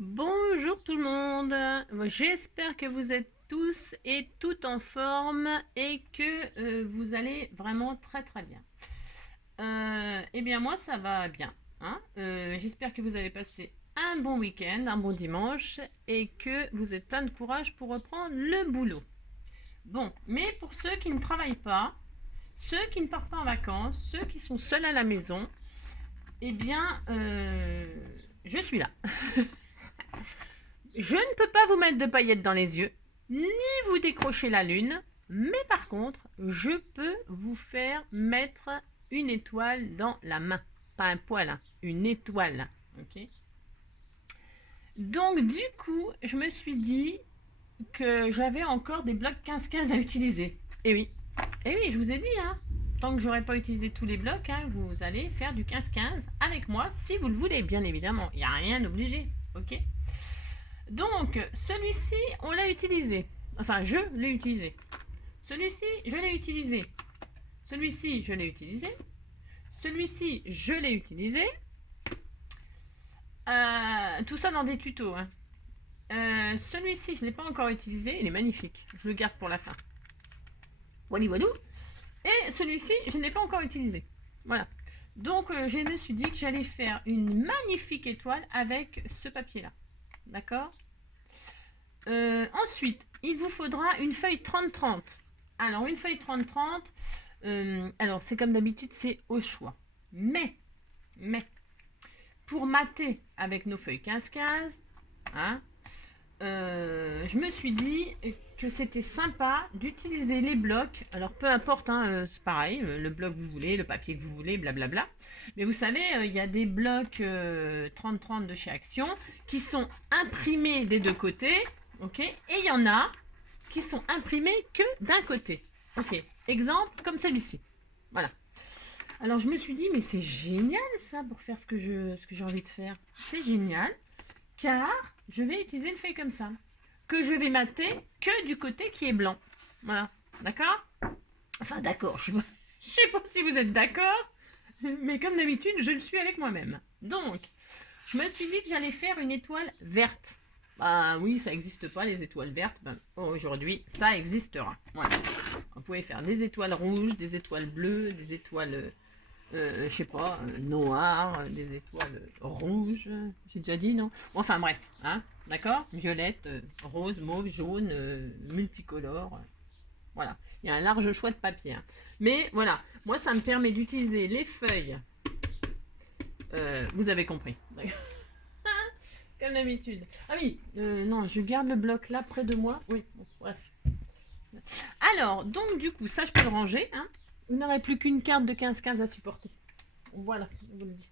Bonjour tout le monde, j'espère que vous êtes tous et toutes en forme et que vous allez vraiment très très bien. Eh bien moi ça va bien, hein. J'espère que vous avez passé un bon week-end, un bon dimanche et que vous êtes plein de courage pour reprendre le boulot. Bon, mais pour ceux qui ne travaillent pas, ceux qui ne partent pas en vacances, ceux qui sont seuls à la maison, eh bien je suis là. Je ne peux pas vous mettre de paillettes dans les yeux, ni vous décrocher la lune, mais par contre, je peux vous faire mettre une étoile dans la main. Pas un poil, hein, une étoile. Ok. Donc du coup, je me suis dit que j'avais encore des blocs 15-15 à utiliser. Et oui, je vous ai dit, hein, tant que j'aurai pas utilisé tous les blocs, hein, vous allez faire du 15-15 avec moi, si vous le voulez, bien évidemment. Il n'y a rien obligé, ok. Donc, celui-ci, on l'a utilisé. Enfin, je l'ai utilisé. Celui-ci, je l'ai utilisé. Celui-ci, je l'ai utilisé. Celui-ci, je l'ai utilisé. Tout ça dans des tutos, hein. Celui-ci, je ne l'ai pas encore utilisé. Il est magnifique. Je le garde pour la fin. Wally walou. Et celui-ci, je ne l'ai pas encore utilisé. Voilà. Donc, je me suis dit que j'allais faire une magnifique étoile avec ce papier-là. D'accord ? Ensuite, il vous faudra une feuille 30-30. Alors, une feuille 30-30, alors c'est comme d'habitude, c'est au choix. Mais, pour mater avec nos feuilles 15-15, hein, je me suis dit que c'était sympa d'utiliser les blocs. Alors, peu importe, hein, c'est pareil, le bloc que vous voulez, le papier que vous voulez, blablabla. Mais vous savez, il y a des blocs 30-30 de chez Action qui sont imprimés des deux côtés. Ok, et il y en a qui sont imprimés que d'un côté. Ok, exemple comme celui-ci. Voilà. Alors je me suis dit, mais c'est génial ça pour faire ce que j'ai envie de faire. C'est génial, car je vais utiliser une feuille comme ça, que je vais mater que du côté qui est blanc. Voilà, d'accord? Enfin d'accord, je sais pas si vous êtes d'accord, mais comme d'habitude, je le suis avec moi-même. Donc, je me suis dit que j'allais faire une étoile verte. Bah oui, ça n'existe pas les étoiles vertes. Ben, aujourd'hui, ça existera. Voilà. Vous pouvez faire des étoiles rouges, des étoiles bleues, des étoiles, je sais pas, noires, des étoiles rouges. J'ai déjà dit, non? Enfin bref, hein, d'accord? Violette, rose, mauve, jaune, multicolore. Voilà. Il y a un large choix de papier. Hein. Mais voilà, moi, ça me permet d'utiliser les feuilles. Vous avez compris. Comme d'habitude. Ah oui, non, je garde le bloc là près de moi. Oui, bon, bref. Alors, donc du coup, ça je peux le ranger. Hein. Vous n'aurez plus qu'une carte de 15-15 à supporter. Voilà, je vous le dis.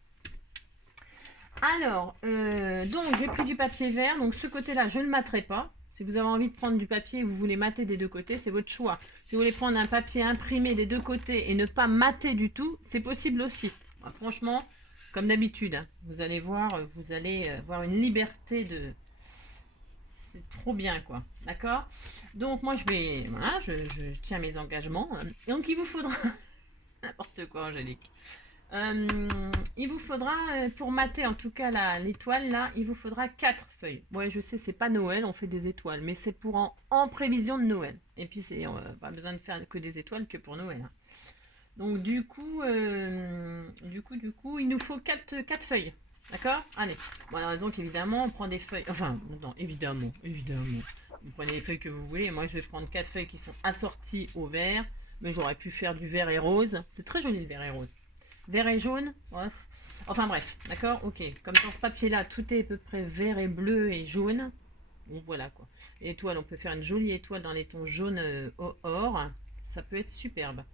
Alors, donc j'ai pris du papier vert. Donc ce côté-là, je ne le materai pas. Si vous avez envie de prendre du papier et vous voulez mater des deux côtés, c'est votre choix. Si vous voulez prendre un papier imprimé des deux côtés et ne pas mater du tout, c'est possible aussi. Bah, franchement, comme d'habitude, hein, vous allez voir une liberté de... C'est trop bien, quoi. D'accord? Donc, moi, voilà, je tiens mes engagements. Donc, il vous faudra... N'importe quoi, Angélique. Il vous faudra, pour mater en tout cas l'étoile, là, il vous faudra 4 feuilles. Ouais, je sais, c'est pas Noël, on fait des étoiles, mais c'est pour en prévision de Noël. Et puis, c'est pas besoin de faire que des étoiles que pour Noël. Hein. Donc, du coup, il nous faut 4 feuilles. D'accord? Allez. Bon, alors, donc, évidemment, on prend des feuilles. Enfin, non, évidemment. Vous prenez les feuilles que vous voulez. Moi, je vais prendre 4 feuilles qui sont assorties au vert. Mais j'aurais pu faire du vert et rose. C'est très joli le vert et rose. Vert et jaune. Ouais. Enfin, bref. D'accord? Ok. Comme dans ce papier-là, tout est à peu près vert et bleu et jaune. Donc, voilà, quoi. L'étoile, on peut faire une jolie étoile dans les tons jaune or. Ça peut être superbe.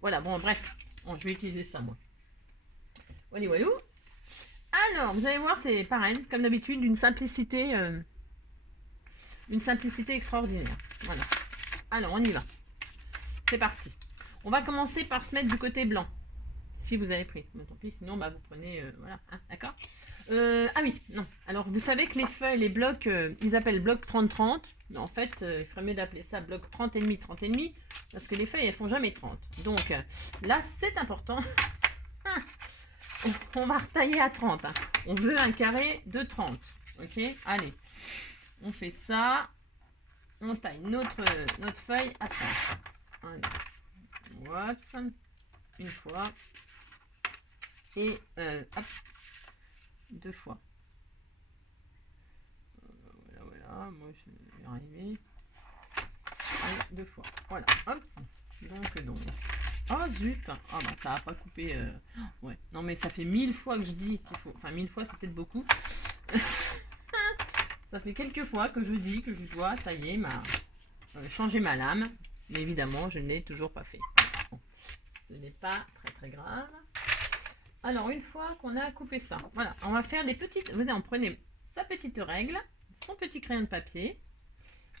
Voilà, bon, bref. Bon, je vais utiliser ça, moi. Walou, walou. Alors, vous allez voir, c'est pareil, comme d'habitude, une simplicité extraordinaire. Voilà. Alors, on y va. C'est parti. On va commencer par se mettre du côté blanc. Si vous avez pris. Mais tant pis, sinon, bah, vous prenez... voilà, hein, d'accord. Ah oui, non. Alors, vous savez que les feuilles, les blocs, ils appellent bloc 30-30. En fait, il ferait mieux d'appeler ça bloc 30,5, 30,5. Parce que les feuilles, elles font jamais 30. Donc, là, c'est important. On va retailler à 30. Hein. On veut un carré de 30. Ok, allez, on fait ça. On taille notre feuille à 30. Allez. Oups. Une fois. Et hop, 2 fois. Voilà, moi je vais y arriver. Allez, 2 fois. Voilà, hop. Donc. Oh zut. Ah bah ça va pas couper. Ouais. Non mais ça fait 1000 fois que je dis qu'il faut. Enfin 1000 fois c'est peut-être beaucoup. Ça fait quelques fois que je dis que je dois tailler changer ma lame. Mais évidemment je ne l'ai toujours pas fait. Bon, ce n'est pas très grave. Alors une fois qu'on a coupé ça, voilà, on va faire des petites. Vous savez, on prenait sa petite règle, son petit crayon de papier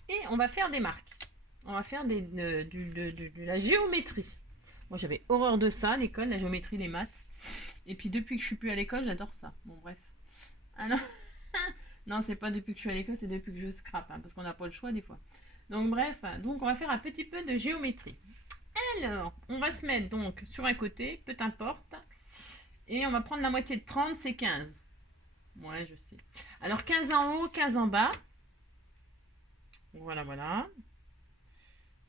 et on va faire des marques. On va faire de la géométrie. Moi j'avais horreur de ça à l'école, la géométrie, les maths. Et puis depuis que je suis plus à l'école, j'adore ça. Bon bref. Alors, non, c'est pas depuis que je suis à l'école, c'est depuis que je scrape, hein, parce qu'on n'a pas le choix des fois. Donc bref, donc on va faire un petit peu de géométrie. Alors, on va se mettre donc sur un côté, peu importe. Et on va prendre la moitié de 30, c'est 15. Ouais, je sais. Alors 15 en haut, 15 en bas. Voilà.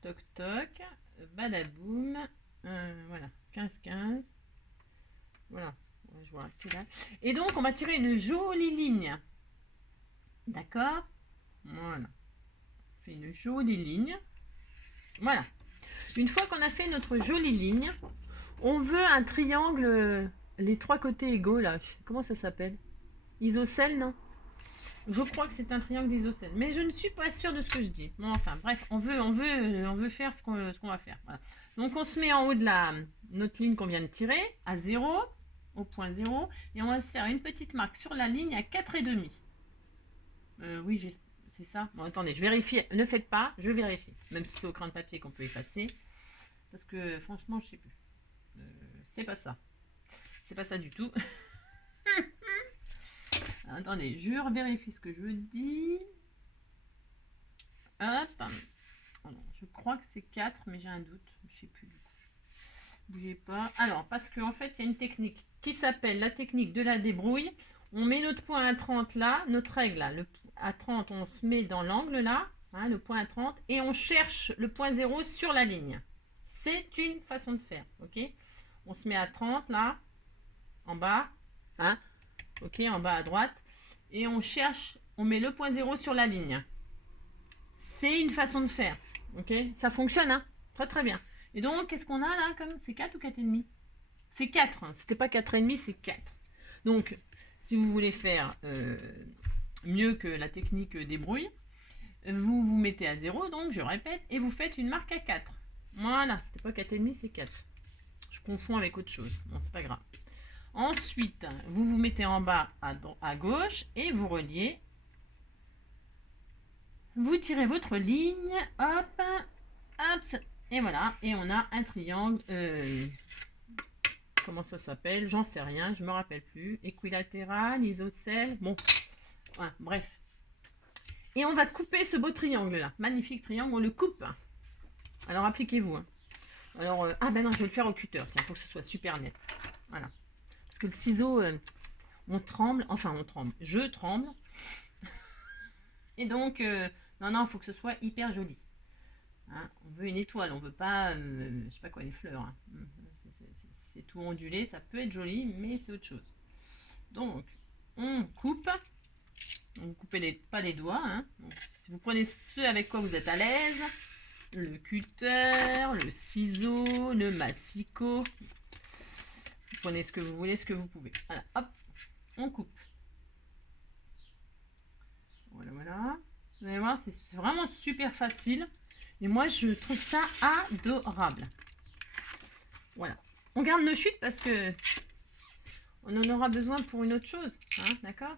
Toc toc. Badaboum. Voilà, 15. Voilà, je vois rester là. Et donc, on va tirer une jolie ligne. D'accord? Voilà. On fait une jolie ligne. Voilà. Une fois qu'on a fait notre jolie ligne, on veut un triangle, les 3 côtés égaux, là. Comment ça s'appelle? Isocèle, non? Je crois que c'est un triangle d'isocèle. Mais je ne suis pas sûre de ce que je dis. Bon, enfin, bref, on veut faire ce qu'on va faire. Voilà. Donc, on se met en haut de notre ligne qu'on vient de tirer, à 0, au point 0. Et on va se faire une petite marque sur la ligne à 4,5. Oui, c'est ça. Bon, attendez, je vérifie. Ne faites pas, je vérifie. Même si c'est au crayon de papier qu'on peut effacer. Parce que, franchement, je ne sais plus. C'est pas ça. C'est pas ça du tout. Attendez, je vérifie ce que je dis. Hop. Alors, je crois que c'est 4, mais j'ai un doute. Je ne sais plus du coup. Bougez pas. Alors, parce qu'en fait, il y a une technique qui s'appelle la technique de la débrouille. On met notre point à 30 là, notre règle là. À 30, on se met dans l'angle là, hein, le point à 30, et on cherche le point 0 sur la ligne. C'est une façon de faire, ok? On se met à 30 là, en bas, hein? Ok, en bas à droite. Et on cherche, on met le point 0 sur la ligne. C'est une façon de faire. Ok, ça fonctionne, hein, très bien. Et donc, qu'est-ce qu'on a là comme c'est 4 ou 4,5? C'est 4, hein. C'était pas 4,5, c'est 4. Donc, si vous voulez faire mieux que la technique débrouille, vous vous mettez à 0, donc je répète, et vous faites une marque à 4. Voilà, c'était pas 4,5, c'est 4. Je confonds avec autre chose. Bon, c'est pas grave. Ensuite, vous vous mettez en bas à gauche et vous reliez. Vous tirez votre ligne, hop, et voilà. Et on a un triangle. Comment ça s'appelle? J'en sais rien, je me rappelle plus. Équilatéral, isocèle, bon, ouais, bref. Et on va couper ce beau triangle là, magnifique triangle, on le coupe. Alors appliquez-vous. Hein. Alors, ah ben non, je vais le faire au cutter, tiens, pour que ce soit super net. Voilà. Parce que le ciseau, on tremble, je tremble. Et donc, non, il faut que ce soit hyper joli. Hein, on veut une étoile, on veut pas, je sais pas quoi, les fleurs. Hein. C'est tout ondulé, ça peut être joli, mais c'est autre chose. Donc, on coupe. Vous ne coupez pas les doigts. Hein. Donc, vous prenez ceux avec quoi vous êtes à l'aise. Le cutter, le ciseau, le massicot. Vous prenez ce que vous voulez, ce que vous pouvez. Voilà, hop, on coupe. Voilà. Vous allez voir, c'est vraiment super facile. Et moi, je trouve ça adorable. Voilà. On garde nos chutes parce que on en aura besoin pour une autre chose. Hein, d'accord?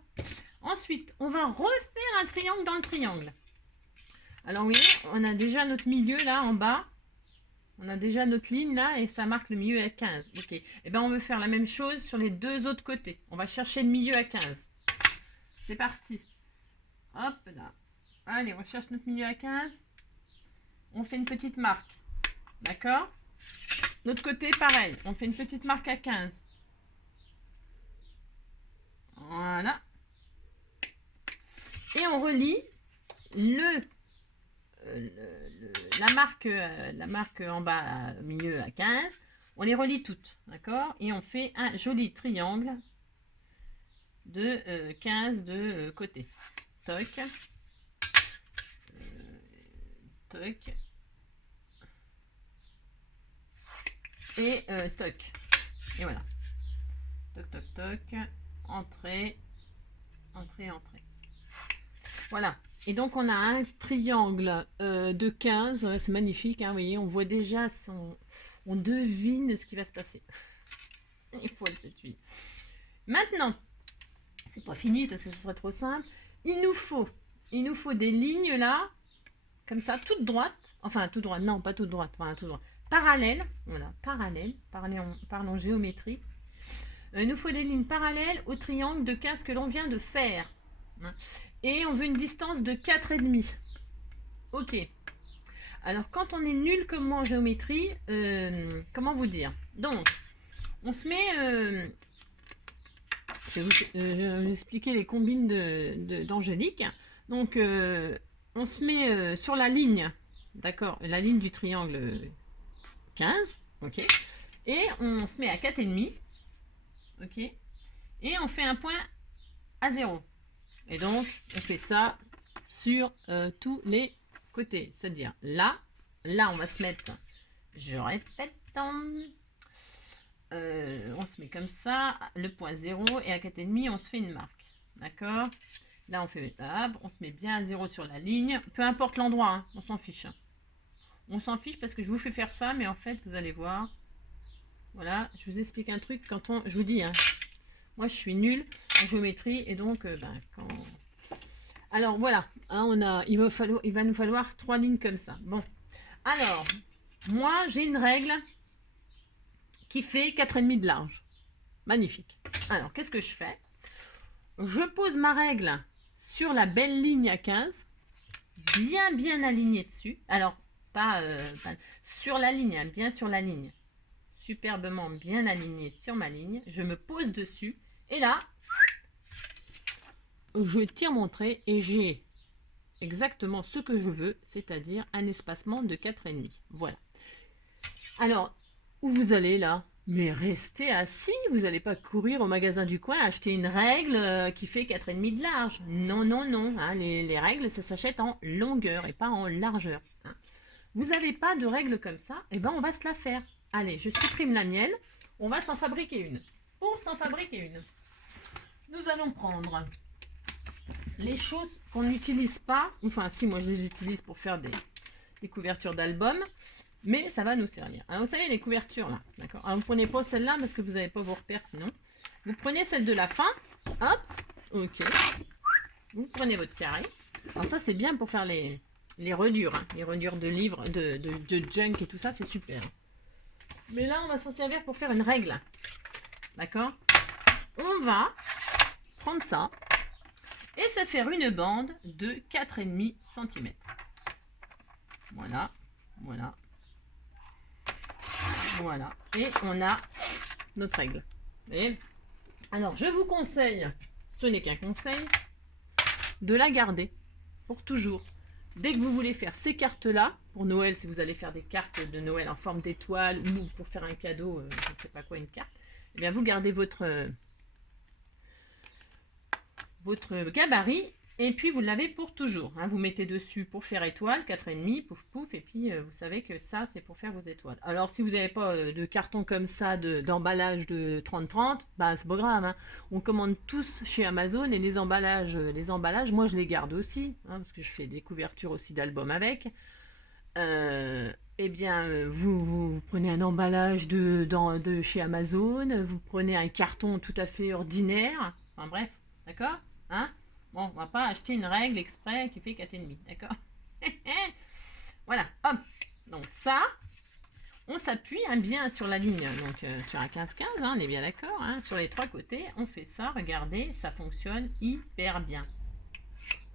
Ensuite, on va refaire un triangle dans le triangle. Alors, vous voyez, on a déjà notre milieu là en bas. On a déjà notre ligne là et ça marque le milieu à 15. Ok. Et bien, on veut faire la même chose sur les 2 autres côtés. On va chercher le milieu à 15. C'est parti. Hop là. Allez, on cherche notre milieu à 15. On fait une petite marque. D'accord? L'autre côté, pareil. On fait une petite marque à 15. Voilà. Et on relie la marque en bas, au milieu à 15. On les relie toutes, d'accord? Et on fait un joli triangle de 15 de côté. Toc. Toc. Et toc. Et voilà. Toc, toc, toc. Entrée. Entrée, entrée. Voilà. Et donc, on a un triangle de 15. C'est magnifique. Hein, vous voyez, on voit déjà on devine ce qui va se passer. Il faut cette huile. Maintenant, c'est pas fini parce que ce serait trop simple. Il nous faut des lignes là, comme ça, toutes droites. Enfin, toutes droites. Non, pas toutes droites. Enfin, toutes droites. Parallèles. Voilà, parallèles. Parlons géométrie. Il nous faut des lignes parallèles au triangle de 15 que l'on vient de faire. Et on veut une distance de 4,5. Ok. Alors, quand on est nul comme moi en géométrie, comment vous dire? Donc, on se met... je vais vous expliquer les combines d'Angélique. Donc, on se met sur la ligne, d'accord? La ligne du triangle 15, ok? Et on se met à 4,5, ok? Et on fait un point à 0. Et donc, on fait ça sur tous les côtés. C'est-à-dire, là, on va se mettre, je répète, on se met comme ça, le point 0, et à 4,5, on se fait une marque. D'accord? Là, on fait on se met bien à 0 sur la ligne. Peu importe l'endroit, hein, on s'en fiche. On s'en fiche parce que je vous fais faire ça, mais en fait, vous allez voir. Voilà, je vous explique un truc. Je vous dis, hein, moi, je suis nulle en géométrie, et donc, quand... Alors, voilà, hein, il va nous falloir 3 lignes comme ça. Bon, alors, moi, j'ai une règle qui fait 4,5 de large. Magnifique. Alors, qu'est-ce que je fais? Je pose ma règle sur la belle ligne à 15, bien alignée dessus. Alors, pas sur la ligne, hein, bien sur la ligne. Superbement bien alignée sur ma ligne. Je me pose dessus. Et là, je tire mon trait et j'ai exactement ce que je veux, c'est-à-dire un espacement de 4,5. Voilà. Alors, où vous allez là? Mais restez assis, vous n'allez pas courir au magasin du coin acheter une règle qui fait 4,5 de large. Non, non, non. Hein, les règles, ça s'achète en longueur et pas en largeur. Hein. Vous n'avez pas de règle comme ça? Eh ben, on va se la faire. Allez, je supprime la mienne. On va s'en fabriquer une. Pour s'en fabriquer une, nous allons prendre les choses qu'on n'utilise pas. Enfin, si, moi, je les utilise pour faire des couvertures d'albums. Mais ça va nous servir. Alors, vous savez, les couvertures, là, d'accord? Alors, vous ne prenez pas celle-là parce que vous n'avez pas vos repères sinon. Vous prenez celle de la fin. Hop, ok. Vous prenez votre carré. Alors, ça, c'est bien pour faire les reliures. Hein, les reliures de livres, de junk et tout ça, c'est super. Mais là, on va s'en servir pour faire une règle. D'accord? On va prendre ça et se faire une bande de 4,5 cm. Voilà, voilà. Voilà, et on a notre règle. Et alors, je vous conseille, ce n'est qu'un conseil, de la garder pour toujours. Dès que vous voulez faire ces cartes-là, pour Noël, si vous allez faire des cartes de Noël en forme d'étoile ou pour faire un cadeau, je ne sais pas quoi, une carte, eh bien, vous gardez votre gabarit et puis vous l'avez pour toujours. Hein. Vous mettez dessus pour faire étoile, 4,5, pouf pouf, et puis vous savez que ça, c'est pour faire vos étoiles. Alors, si vous n'avez pas de carton comme ça, d'emballage de 30-30, bah, c'est pas grave. Hein. On commande tous chez Amazon et les emballages, moi, je les garde aussi, hein, parce que je fais des couvertures aussi d'albums avec. Eh bien, vous prenez un emballage de chez Amazon, vous prenez un carton tout à fait ordinaire, enfin bref, d'accord, hein? Bon, on va pas acheter une règle exprès qui fait 4,5, d'accord? Voilà, hop. Donc ça, on s'appuie bien sur la ligne, donc sur un 15-15, hein, on est bien d'accord, hein, sur les trois côtés, on fait ça, regardez, ça fonctionne hyper bien.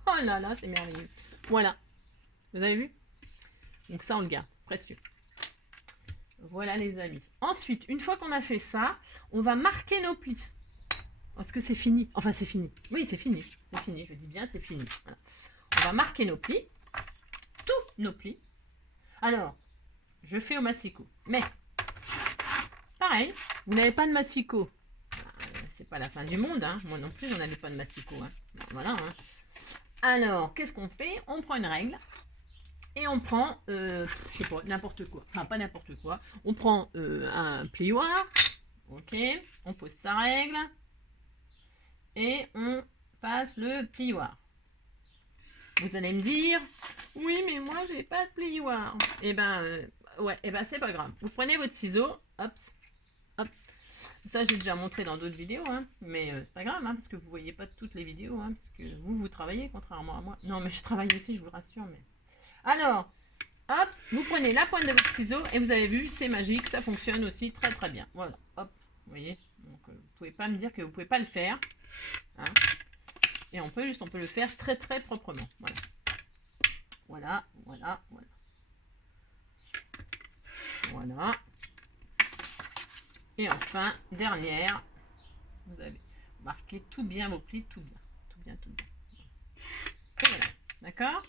Oh là là, c'est merveilleux. Voilà, vous avez vu? Donc ça, on le garde, précieux. Voilà les amis. Ensuite, une fois qu'on a fait ça, on va marquer nos plis. Est-ce que c'est fini? Enfin, c'est fini. Oui, c'est fini. C'est fini, je dis bien, c'est fini. Voilà. On va marquer nos plis. Tous nos plis. Alors, je fais au massicot. Mais, pareil, vous n'avez pas de massicot. C'est pas la fin du monde, hein. Moi non plus, j'en avais pas de massicot. Hein. Voilà. Hein. Alors, qu'est-ce qu'on fait? On prend une règle. Et on prend, je sais pas, n'importe quoi. Enfin, pas n'importe quoi. On prend un plioir. Ok. On pose sa règle. Et on passe le plioir. Vous allez me dire, oui, mais moi, j'ai pas de plioir. Eh ben, ouais, eh ben, c'est pas grave. Vous prenez votre ciseau. Hop. Hop. Ça, j'ai déjà montré dans d'autres vidéos, hein, mais c'est pas grave, hein, parce que vous voyez pas toutes les vidéos, hein, parce que vous travaillez, contrairement à moi. Non, mais je travaille aussi, je vous rassure, mais... Alors, hop, vous prenez la pointe de votre ciseau et vous avez vu, c'est magique, ça fonctionne aussi très très bien. Voilà, hop, vous voyez. Donc, vous pouvez pas me dire que vous pouvez pas le faire. Hein. Et on peut le faire très très proprement. Voilà, voilà, voilà, voilà. Voilà. Et enfin, dernière, vous avez marqué tout bien vos plis, tout bien, tout bien, tout bien. Et voilà, d'accord?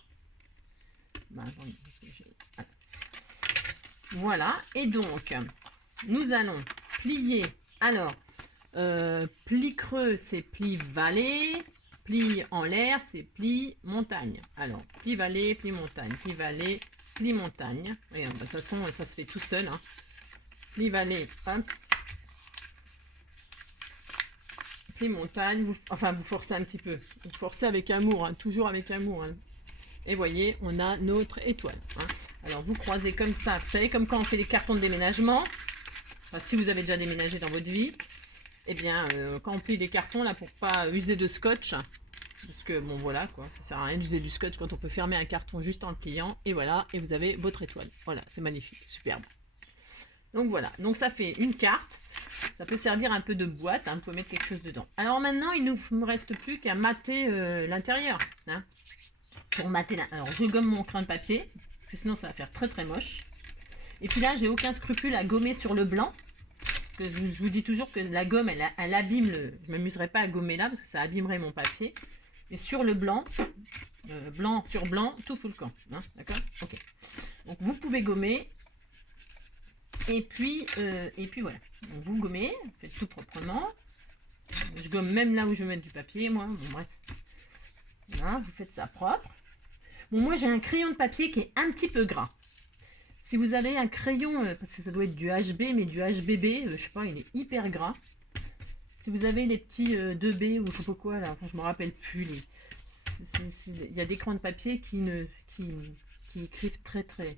Voilà, et donc, nous allons plier. Alors, pli creux, c'est pli vallée. Pli en l'air, c'est pli montagne. Alors, pli vallée, pli montagne. Pli vallée, pli montagne. Et, de toute façon, ça se fait tout seul. Hein. Pli vallée, hop. Pli montagne. Vous forcez un petit peu. Vous forcez avec amour, hein, toujours avec amour. Hein. Et voyez, on a notre étoile. Hein. Alors, vous croisez comme ça. Vous savez, comme quand on fait les cartons de déménagement. Enfin, si vous avez déjà déménagé dans votre vie. Eh bien, quand on plie des cartons, là, pour pas user de scotch. Parce que, bon, voilà, quoi. Ça sert à rien d'user du scotch quand on peut fermer un carton juste en le pliant. Et voilà, et vous avez votre étoile. Voilà, c'est magnifique, superbe. Donc, voilà. Donc, ça fait une carte. Ça peut servir un peu de boîte. Hein, vous pouvez mettre quelque chose dedans. Alors, maintenant, il ne me reste plus qu'à mater l'intérieur. Hein. Pour mater là. Alors, je gomme mon crayon de papier, parce que sinon ça va faire très très moche. Et puis là, j'ai aucun scrupule à gommer sur le blanc. Parce que je vous dis toujours que la gomme, elle abîme le... Je ne m'amuserai pas à gommer là, parce que ça abîmerait mon papier. Et sur le blanc, blanc sur blanc, tout fout le camp. Hein, d'accord? Ok. Donc, vous pouvez gommer. Et puis voilà. Donc, vous gommez, vous faites tout proprement. Je gomme même là où je vais mettre du papier, moi. Bon, bref. Voilà, vous faites ça propre. Bon, moi, j'ai un crayon de papier qui est un petit peu gras. Si vous avez un crayon, parce que ça doit être du HB, mais du HBB, je sais pas, il est hyper gras. Si vous avez les petits 2B ou je sais pas quoi, là, enfin, je me rappelle plus. Il y a des crayons de papier qui écrivent très, très...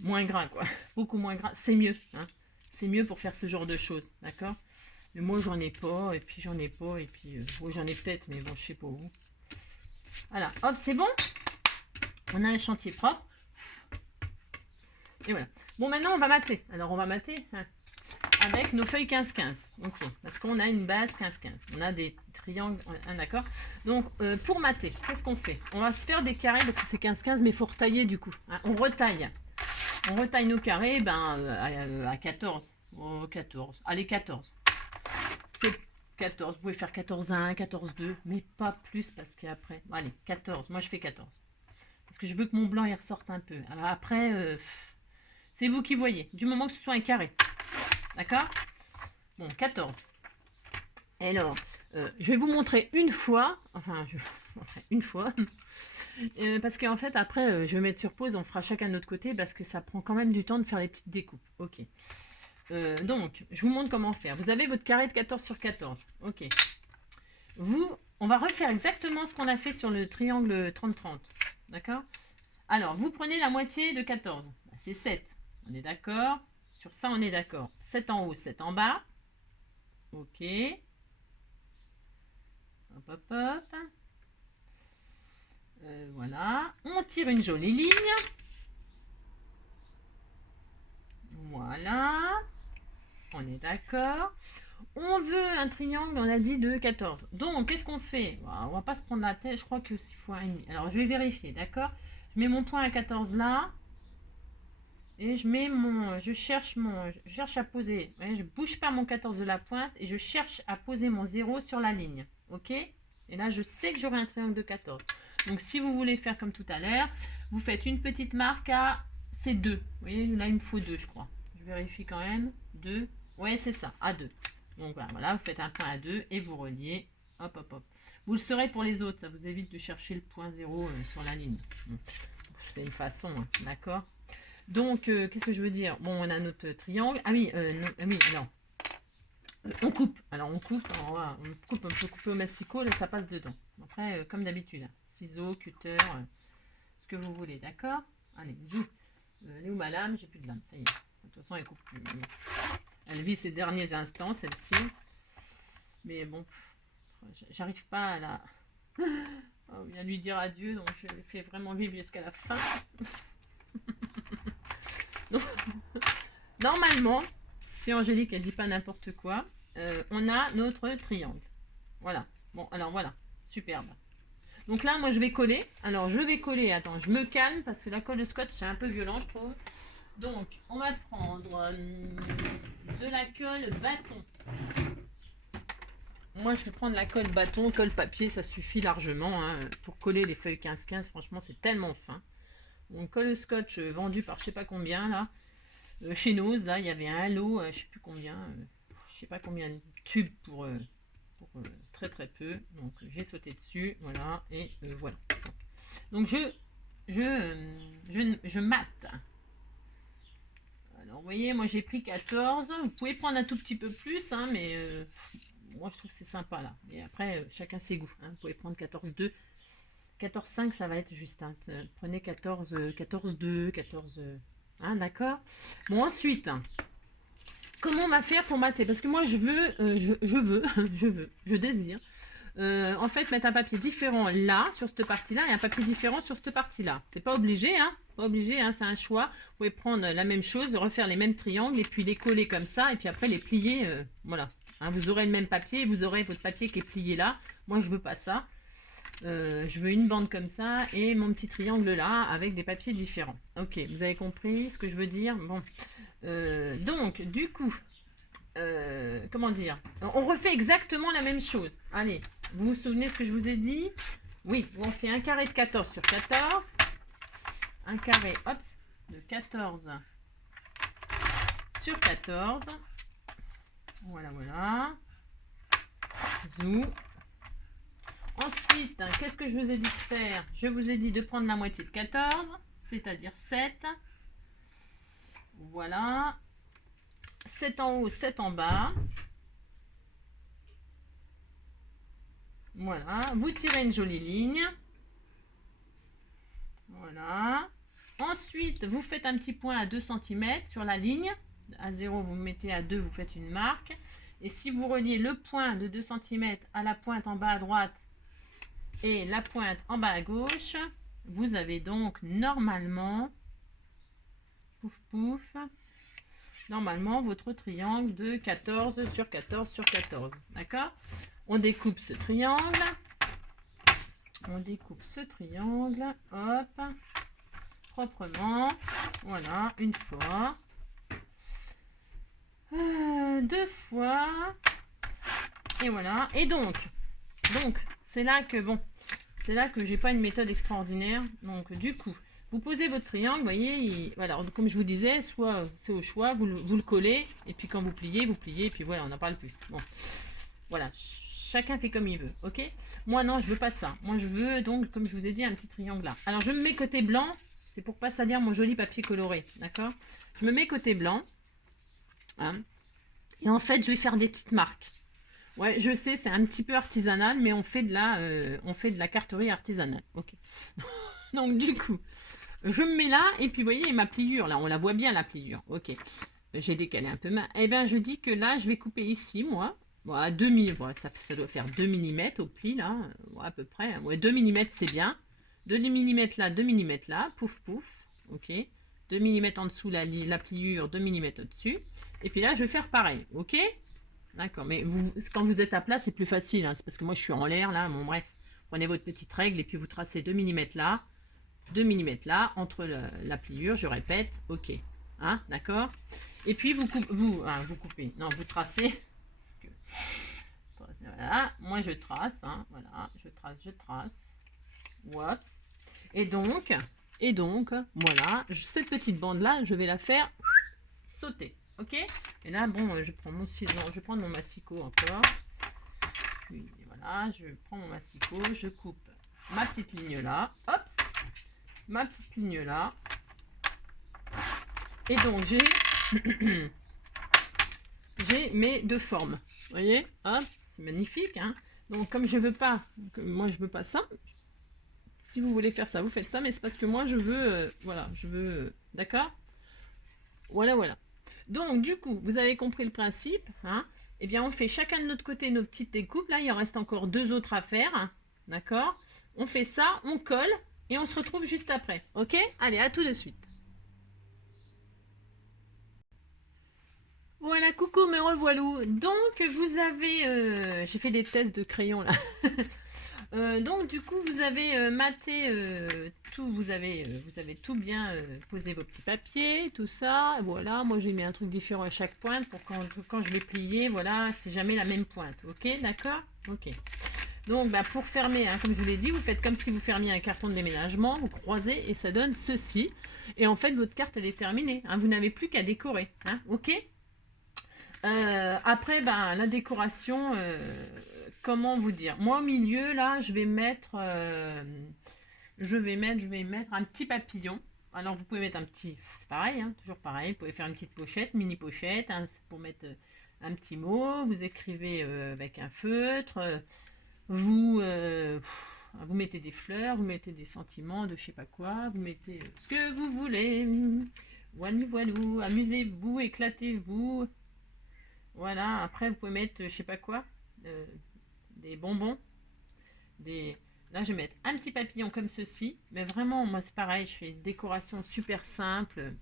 moins gras, quoi. Beaucoup moins gras. C'est mieux, hein. C'est mieux pour faire ce genre de choses, d'accord? Mais moi, j'en ai pas, et puis j'en ai pas, et puis... bon, j'en ai peut-être, mais bon, je sais pas où. Voilà, hop, c'est bon. On a un chantier propre. Et voilà. Bon, maintenant, on va mater. Alors, on va mater hein, avec nos feuilles 15-15. Ok, parce qu'on a une base 15-15. On a des triangles, d'accord. Donc, pour mater, qu'est-ce qu'on fait? On va se faire des carrés parce que c'est 15-15, mais il faut retailler du coup. Hein, on retaille. On retaille nos carrés à 14. Oh, 14. Allez, 14. C'est 14. Vous pouvez faire 14-1, 14-2, mais pas plus parce qu'après... Bon, allez, 14. Moi, je fais 14. Parce que je veux que mon blanc, il ressorte un peu. Alors après, c'est vous qui voyez. Du moment que ce soit un carré. D'accord? Bon, 14. Alors, je vais vous montrer une fois. Enfin, je vais vous montrer une fois. Parce qu'en fait, après, je vais mettre sur pause. On fera chacun de notre côté parce que ça prend quand même du temps de faire les petites découpes. Ok. Donc, je vous montre comment faire. Vous avez votre carré de 14 sur 14. Ok. On va refaire exactement ce qu'on a fait sur le triangle 30-30. D'accord? Alors, vous prenez la moitié de 14. C'est 7. On est d'accord? Sur ça, on est d'accord. 7 en haut, 7 en bas. Ok. Hop, hop, hop. Voilà. On tire une jolie ligne. Voilà. On est d'accord. On veut un triangle, on a dit, de 14. Donc, qu'est-ce qu'on fait? On va pas se prendre la tête. Je crois que 6 fois 1,5. Alors, je vais vérifier, d'accord? Je mets mon point à 14 là. et je cherche à poser, ouais, je bouge pas mon 14 de la pointe et je cherche à poser mon 0 sur la ligne, ok? Et là, je sais que j'aurai un triangle de 14. Donc, si vous voulez faire comme tout à l'heure, vous faites une petite marque à, c'est 2. Vous voyez, là, il me faut 2, je crois. Je vérifie quand même, 2. Ouais, c'est ça, à 2. Donc, voilà, vous faites un point à 2 et vous reliez, hop, hop, hop. Vous le saurez pour les autres, ça vous évite de chercher le point 0 sur la ligne. C'est une façon, hein, d'accord? Donc, qu'est-ce que je veux dire? Bon, on a notre triangle. Ah oui, non. On coupe. Alors, on coupe, on peut couper au massicot, là, ça passe dedans. Après, comme d'habitude, hein, ciseaux, cutter, ce que vous voulez, d'accord? Allez, zou. Elle est où ma lame? J'ai plus de lame, ça y est. De toute façon, elle coupe plus. Elle vit ses derniers instants, celle-ci. Mais bon, j'arrive pas à la... Oh, bien lui dire adieu, donc je l'ai fait vraiment vivre jusqu'à la fin. Donc, normalement, si Angélique elle dit pas n'importe quoi, on a notre triangle. Voilà. Bon, alors voilà, superbe. Donc là, moi je vais coller. Alors je vais coller, attends, je me calme parce que la colle de scotch c'est un peu violent, je trouve. Donc on va prendre de la colle bâton. Moi je vais prendre la colle bâton, colle papier, ça suffit largement hein, pour coller les feuilles 15-15. Franchement, c'est tellement fin. Donc colle scotch vendu par je sais pas combien là. Chez Nose, là, il y avait un lot, je sais plus combien, je sais pas combien de tubes pour très très peu. Donc j'ai sauté dessus, voilà, et voilà. Donc je mate. Alors vous voyez, moi j'ai pris 14. Vous pouvez prendre un tout petit peu plus, hein, mais moi je trouve que c'est sympa là. Et après, chacun ses goûts. Hein. Vous pouvez prendre 14,2. 14,5 ça va être juste. Hein. Prenez 14,2, 14. Hein, d'accord. Bon, ensuite, comment on va faire pour mater? Parce que moi, je désire, en fait, mettre un papier différent là, sur cette partie-là, et un papier différent sur cette partie-là. C'est pas obligé, hein. Pas obligé, hein, c'est un choix. Vous pouvez prendre la même chose, refaire les mêmes triangles, et puis les coller comme ça, et puis après les plier, voilà. Hein, vous aurez le même papier, vous aurez votre papier qui est plié là. Moi, je veux pas ça. Je veux une bande comme ça et mon petit triangle là avec des papiers différents. Ok, vous avez compris ce que je veux dire? Bon, donc du coup, comment dire? On refait exactement la même chose. Allez, vous vous souvenez de ce que je vous ai dit? Oui, on fait un carré de 14 sur 14. Un carré, hop, de 14 sur 14. Voilà, voilà. Zou. Ensuite, qu'est-ce que je vous ai dit de faire? Je vous ai dit de prendre la moitié de 14, c'est-à-dire 7. Voilà. 7 en haut, 7 en bas. Voilà. Vous tirez une jolie ligne. Voilà. Ensuite, vous faites un petit point à 2 cm sur la ligne. À 0, vous mettez à 2, vous faites une marque. Et si vous reliez le point de 2 cm à la pointe en bas à droite, et la pointe en bas à gauche, vous avez donc normalement, pouf pouf, normalement votre triangle de 14 sur 14 sur 14. D'accord? On découpe ce triangle. On découpe ce triangle. Hop. Proprement. Voilà, une fois. Deux fois. Et voilà. Et donc c'est là que bon, c'est là que j'ai pas une méthode extraordinaire. Donc du coup, vous posez votre triangle, vous voyez, voilà, comme je vous disais, soit c'est au choix, vous le collez, et puis quand vous pliez, et puis voilà, on n'en parle plus. Bon, voilà, chacun fait comme il veut, ok? Moi non, je veux pas ça. Moi je veux donc, comme je vous ai dit, un petit triangle là. Alors je me mets côté blanc, c'est pour pas salir mon joli papier coloré, d'accord? Je me mets côté blanc, hein, et en fait je vais faire des petites marques. Ouais, je sais, c'est un petit peu artisanal, mais on fait de la carterie artisanale. Ok. Donc du coup, je me mets là, et puis vous voyez ma pliure, là, on la voit bien la pliure. Ok. J'ai décalé un peu ma... Eh bien, je dis que là, je vais couper ici, moi. Bon, à 2 mm, voilà, ça doit faire 2 mm au pli, là, à peu près. Ouais, 2 mm, c'est bien. 2 mm là, 2 mm là, pouf, pouf. Ok. 2 mm en dessous, la pliure, 2 mm au-dessus. Et puis là, je vais faire pareil, ok? D'accord, mais vous, quand vous êtes à plat, c'est plus facile. Hein, c'est parce que moi, je suis en l'air, là. Bon, bref, prenez votre petite règle et puis vous tracez 2 mm là, 2 mm là, entre la pliure, je répète, ok. Hein, d'accord? Et puis vous coupez, non, vous tracez. Voilà, moi je trace, hein, voilà, je trace. Oups. Et donc, voilà, cette petite bande là, je vais la faire sauter, ok? Et là, bon, je prends mon ciseau, je vais prendre mon massicot encore. Puis voilà, je prends mon massicot, je coupe ma petite ligne là, hop, ma petite ligne là. Et donc j'ai mes deux formes, vous voyez, hop, c'est magnifique, hein. Donc comme je veux pas, moi je veux pas ça. Si vous voulez faire ça, vous faites ça, mais c'est parce que moi je veux, voilà, je veux, d'accord? Voilà, voilà. Donc du coup, vous avez compris le principe, hein? Eh bien, on fait chacun de notre côté nos petites découpes. Là, il en reste encore deux autres à faire, hein, d'accord? On fait ça, on colle et on se retrouve juste après, ok? Allez, à tout de suite. Voilà, coucou, me revoilà. Donc, vous avez... j'ai fait des tests de crayon, là. Donc, du coup, vous avez maté tout, vous avez tout bien posé vos petits papiers, tout ça. Voilà, moi, j'ai mis un truc différent à chaque pointe pour quand je vais plier, voilà, c'est jamais la même pointe. Ok, d'accord? Ok. Donc, bah, pour fermer, hein, comme je vous l'ai dit, vous faites comme si vous fermiez un carton de déménagement, vous croisez et ça donne ceci. Et en fait, votre carte, elle est terminée. Hein, vous n'avez plus qu'à décorer. Hein, ok? Après, ben, la décoration, comment vous dire? Moi, au milieu, là, je vais mettre un petit papillon. Alors, vous pouvez mettre un petit, c'est pareil, hein, toujours pareil. Vous pouvez faire une petite pochette, mini pochette, hein, pour mettre un petit mot. Vous écrivez avec un feutre. Vous, vous mettez des fleurs, vous mettez des sentiments de je sais pas quoi. Vous mettez ce que vous voulez. Voilà, voilou, amusez-vous, éclatez-vous. Voilà, après vous pouvez mettre, je sais pas quoi, des bonbons, des... Là je vais mettre un petit papillon comme ceci, mais vraiment moi c'est pareil, je fais une décoration super simple,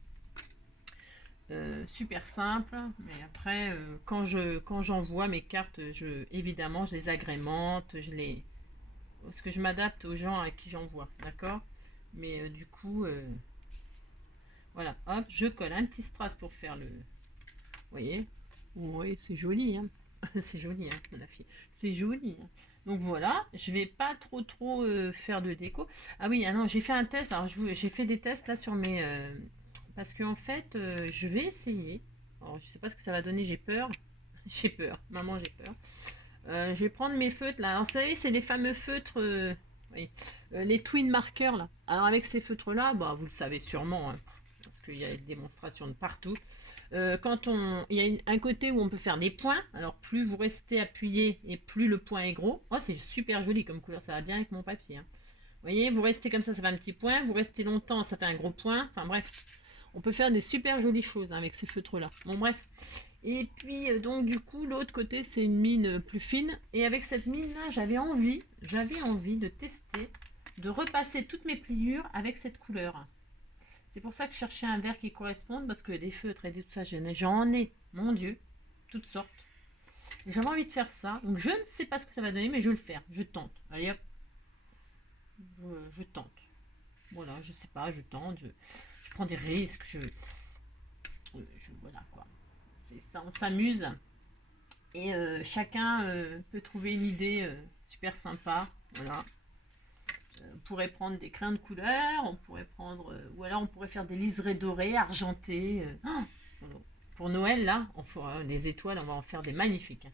mais après quand j'envoie mes cartes, évidemment je les agrémente, parce que je m'adapte aux gens à qui j'envoie, d'accord? Mais du coup, voilà, hop, je colle un petit strass pour faire le... Vous voyez? Oui, c'est joli, hein. C'est joli, hein, la fille. C'est joli, hein. Donc voilà, je vais pas trop faire de déco. Ah oui, ah non, j'ai fait un test. Alors j'ai fait des tests là sur mes... parce que en fait, je vais essayer. Alors je sais pas ce que ça va donner, j'ai peur. J'ai peur, maman, j'ai peur. Je vais prendre mes feutres là. Alors vous savez, c'est les fameux feutres... oui, les twin markers là. Alors avec ces feutres là, bah, vous le savez sûrement, hein, parce qu'il y a des démonstrations de partout. Il y a un côté où on peut faire des points, alors plus vous restez appuyé et plus le point est gros. Oh, c'est super joli comme couleur, ça va bien avec mon papier, hein. Vous voyez, vous restez comme ça fait un petit point, vous restez longtemps, ça fait un gros point. Enfin bref, on peut faire des super jolies choses, hein, avec ces feutres là. Bon bref. Et puis donc du coup l'autre côté c'est une mine plus fine, et avec cette mine là j'avais envie de tester, de repasser toutes mes pliures avec cette couleur. C'est pour ça que je cherchais un vert qui corresponde, parce que des feutres et tout ça, j'en ai, mon Dieu, toutes sortes. J'avais envie de faire ça, donc je ne sais pas ce que ça va donner, mais je vais le faire, je tente. Allez hop, je tente. Voilà, je sais pas, je tente, je prends des risques, voilà quoi. C'est ça, on s'amuse. Et chacun peut trouver une idée super sympa, voilà. On pourrait prendre des crayons de couleur, on pourrait prendre, ou alors on pourrait faire des liserés dorés, argentés. Pour Noël, là, on fera des étoiles, on va en faire des magnifiques.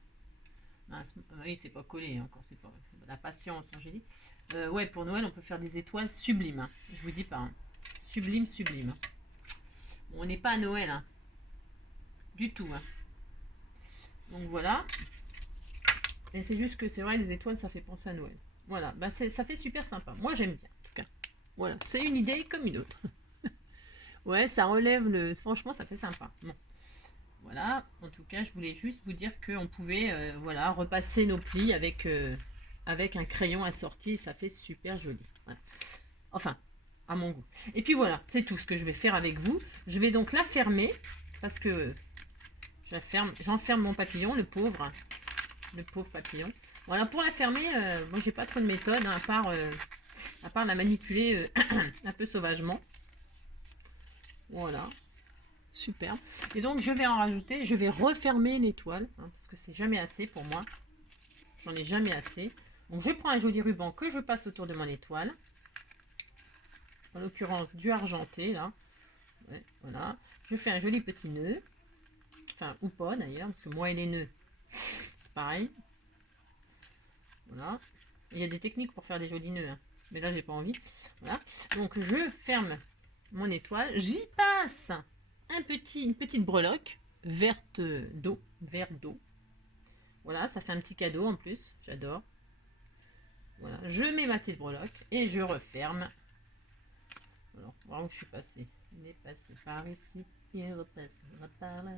Ah, oui, c'est pas collé encore, c'est pas la patience, Angélique. Ouais, pour Noël, on peut faire des étoiles sublimes, hein. Je vous dis pas, hein. Sublime, sublime. Bon, on n'est pas à Noël, hein. Du tout, hein. Donc voilà. Et c'est juste que c'est vrai, les étoiles, ça fait penser à Noël. Voilà, bah ça fait super sympa. Moi, j'aime bien, en tout cas. Voilà, c'est une idée comme une autre. Ouais, ça relève le... Franchement, ça fait sympa. Bon. Voilà, en tout cas, je voulais juste vous dire qu'on pouvait voilà, repasser nos plis avec un crayon assorti. Ça fait super joli. Voilà. Enfin, à mon goût. Et puis voilà, c'est tout ce que je vais faire avec vous. Je vais donc la fermer, parce que j'enferme mon papillon, le pauvre papillon. Voilà, pour la fermer, moi j'ai pas trop de méthode, hein, à part la manipuler un peu sauvagement. Voilà. super. Et donc je vais en rajouter, je vais refermer l'étoile, hein, parce que c'est jamais assez pour moi. J'en ai jamais assez. Donc je prends un joli ruban que je passe autour de mon étoile. En l'occurrence du argenté là. Ouais, voilà. Je fais un joli petit nœud. Enfin, ou pas d'ailleurs, parce que moi et les nœuds, c'est pareil. Voilà. Il y a des techniques pour faire des jolis nœuds, hein. Mais là j'ai pas envie. Voilà. Donc je ferme mon étoile. J'y passe une petite breloque verte d'eau. Vert d'eau. Voilà, ça fait un petit cadeau en plus. J'adore. Voilà, je mets ma petite breloque et je referme. Alors, voir où je suis passé. Il est passé par ici. Il repasse par là.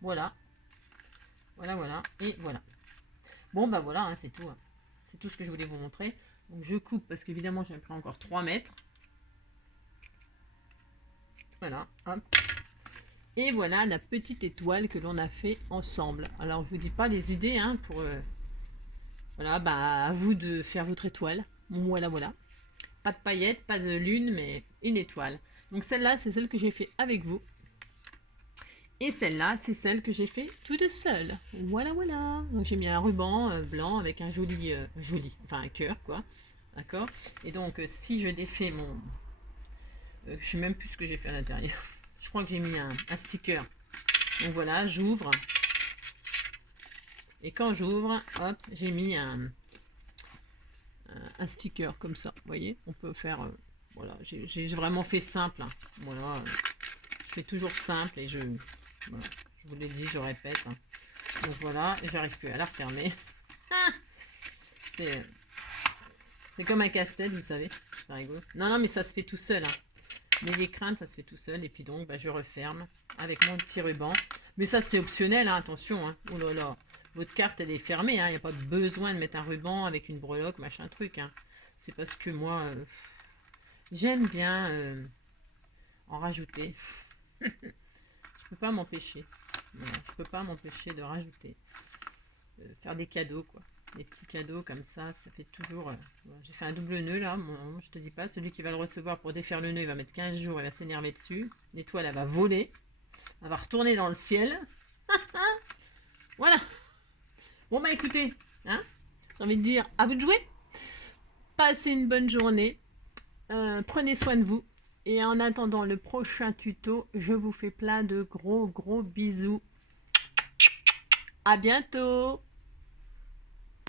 Voilà. Voilà, voilà. Et voilà. Bon, bah voilà, hein, c'est tout. Hein. C'est tout ce que je voulais vous montrer. Donc je coupe parce qu'évidemment, j'ai pris encore 3 mètres. Voilà, hop. Et voilà la petite étoile que l'on a fait ensemble. Alors, je vous dis pas les idées, hein, pour... voilà, bah à vous de faire votre étoile. Voilà, voilà. Pas de paillettes, pas de lune, mais une étoile. Donc celle-là, c'est celle que j'ai fait avec vous. Et celle-là, c'est celle que j'ai fait toute seule. Voilà, voilà. Donc j'ai mis un ruban blanc avec un joli, enfin un cœur, quoi. D'accord. Et donc, si je défais mon... je sais même plus ce que j'ai fait à l'intérieur. Je crois que j'ai mis un sticker. Donc voilà, j'ouvre. Et quand j'ouvre, hop, j'ai mis un sticker comme ça. Vous voyez, on peut faire... voilà, j'ai vraiment fait simple. Hein. Voilà, je fais toujours simple et voilà, je vous l'ai dit, je répète. Hein. Donc voilà, j'arrive plus à la refermer. Ah, c'est comme un casse-tête, vous savez. C'est rigolo. Non, non, mais ça se fait tout seul. Hein. Mais les craintes, ça se fait tout seul. Et puis donc, bah, je referme avec mon petit ruban. Mais ça, c'est optionnel, hein, attention. Hein. Oh là là. Votre carte, elle est fermée. Il n'y a pas besoin de mettre un ruban avec une breloque, machin truc. Hein. C'est parce que moi, j'aime bien en rajouter. Je peux pas m'empêcher. Voilà, je peux pas m'empêcher de rajouter. Faire des cadeaux, quoi. Des petits cadeaux comme ça fait toujours... voilà. J'ai fait un double nœud, là. Bon, je te dis pas, celui qui va le recevoir pour défaire le nœud, il va mettre 15 jours, il va s'énerver dessus. L'étoile, elle va voler. Elle va retourner dans le ciel. Voilà. Bon, bah écoutez, hein, j'ai envie de dire, à vous de jouer. Passez une bonne journée. Prenez soin de vous. Et en attendant le prochain tuto, je vous fais plein de gros bisous. À bientôt.